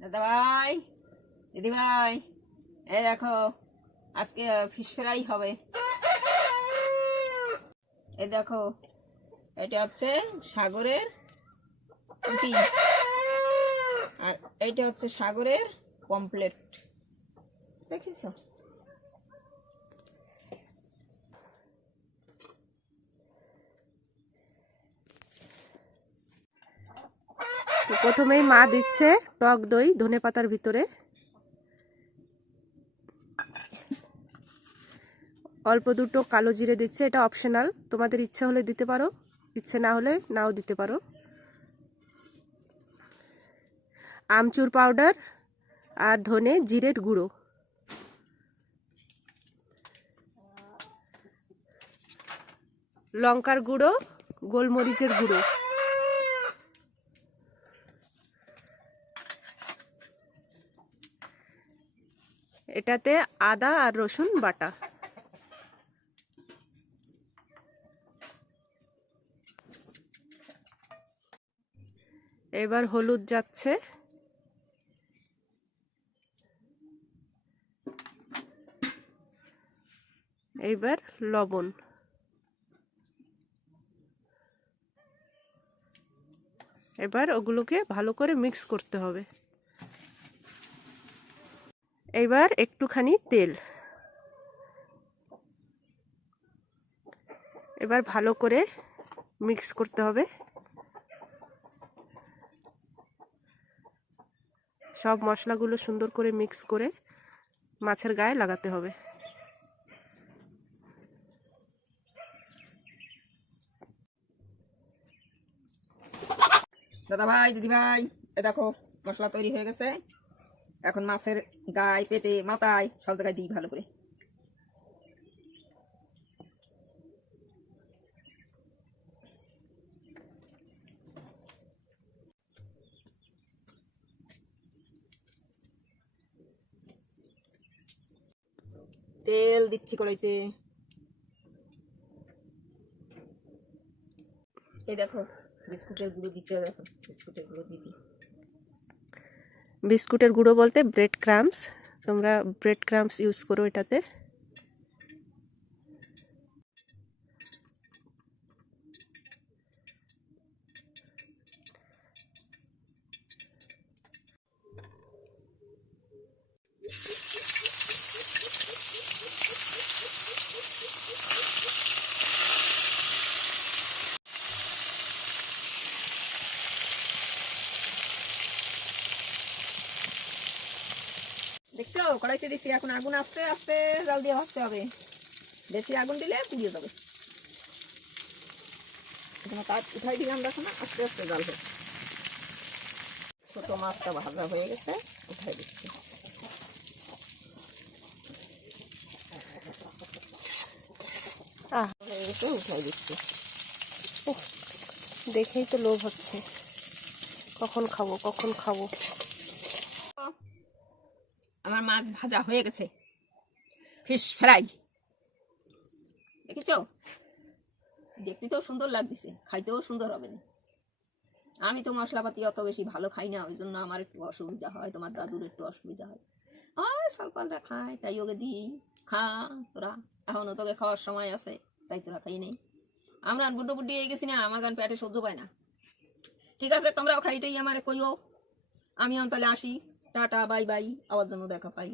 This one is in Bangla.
দাদা ভাই দিদি ভাই এই দেখো, আজকে ফিশ ফ্রাই হবে। এই দেখো, এটা হচ্ছে সাগরের পুটি আর এইটা হচ্ছে সাগরের কমপ্লেট দেখেছ? প্রথমেই মা দিচ্ছে টক দই ধনে পাতার ভিতরে। অল্প দুটো কালো জিরে দিচ্ছে, এটা অপশনাল তোমাদের ইচ্ছে হলে দিতে পারো, ইচ্ছে না হলে নাও দিতে পারো। আমচুর পাউডার আর ধনে জিরের গুঁড়ো। লঙ্কার গুঁড়ো, গোলমরিচের গুঁড়ো। এটাতে আদা আর রসুন বাটা। এবার হলুদ যাচ্ছে। এইবার লবণ। এবার ওগুলোকে ভালো করে মিক্স করতে হবে। এইবার একটুখানি তেল। এবার ভালো করে মিক্স করতে হবে। সব মশলাগুলো সুন্দর করে মিক্স করে মাছের গায়ে লাগাতে হবে। দাদা ভাই দিদি ভাই এ দেখো মশলা তৈরি হয়ে গেছে। এখন মাছের গায়ে, পেটে, মাথায় সব জায়গায় দিই ভালো করে। তেল দিচ্ছি কড়াইতে। এই দেখো, বিস্কুটের গুঁড়ো দিতে হবে এখন, বিস্কুটের গুঁড়ো দিয়ে দিই। বিস্কুটের গুঁড়ো বলতে ব্রেড ক্রামস তোমরা ব্রেড ক্রামস ইউজ করো এটাতে। দেখছ? কড়াইতে দিচ্ছি এখন আগুন আস্তে আস্তে জাল দিয়ে ভাজতে হবে। বেশি আগুন দিলে পুড়িয়ে যাবে। এখানে কাঠ উঠাই দিলাম দেখো না, আস্তে আস্তে জাল হোক ছোট মাছটা ভাজা হয়ে গেছে, উঠাই দিচ্ছি। হয়ে গেছে, উঠাই দিচ্ছি। দেখেই তো লোভ হচ্ছে। কখন খাব কখন খাব? আমার মাছ ভাজা হয়ে গেছে। Fish fry. দেখেছ? দেখতেও সুন্দর লাগতেছে, খাইতেও সুন্দর হবে। না আমি তো মশলাপাতি অত বেশি ভালো খাই না, ওই জন্য আমার একটু অসুবিধা হয়, তোমার দাদুর একটু অসুবিধা হয়। আর সলপালটা খায়, তাই ওকে দিই। খা, তোরা এখনও তোকে খাওয়ার সময় আছে, তাই তোরা খাই নেই। আমরা বুড্ডো বুড্ডি হয়ে গেছি না, আমার গান পেটে সহ্য পায় না। ঠিক আছে, তোমরাও খাইটাই আমারে কইও। আমি তাহলে আসি। Tata bye bye. আবার যেন দেখা পাই।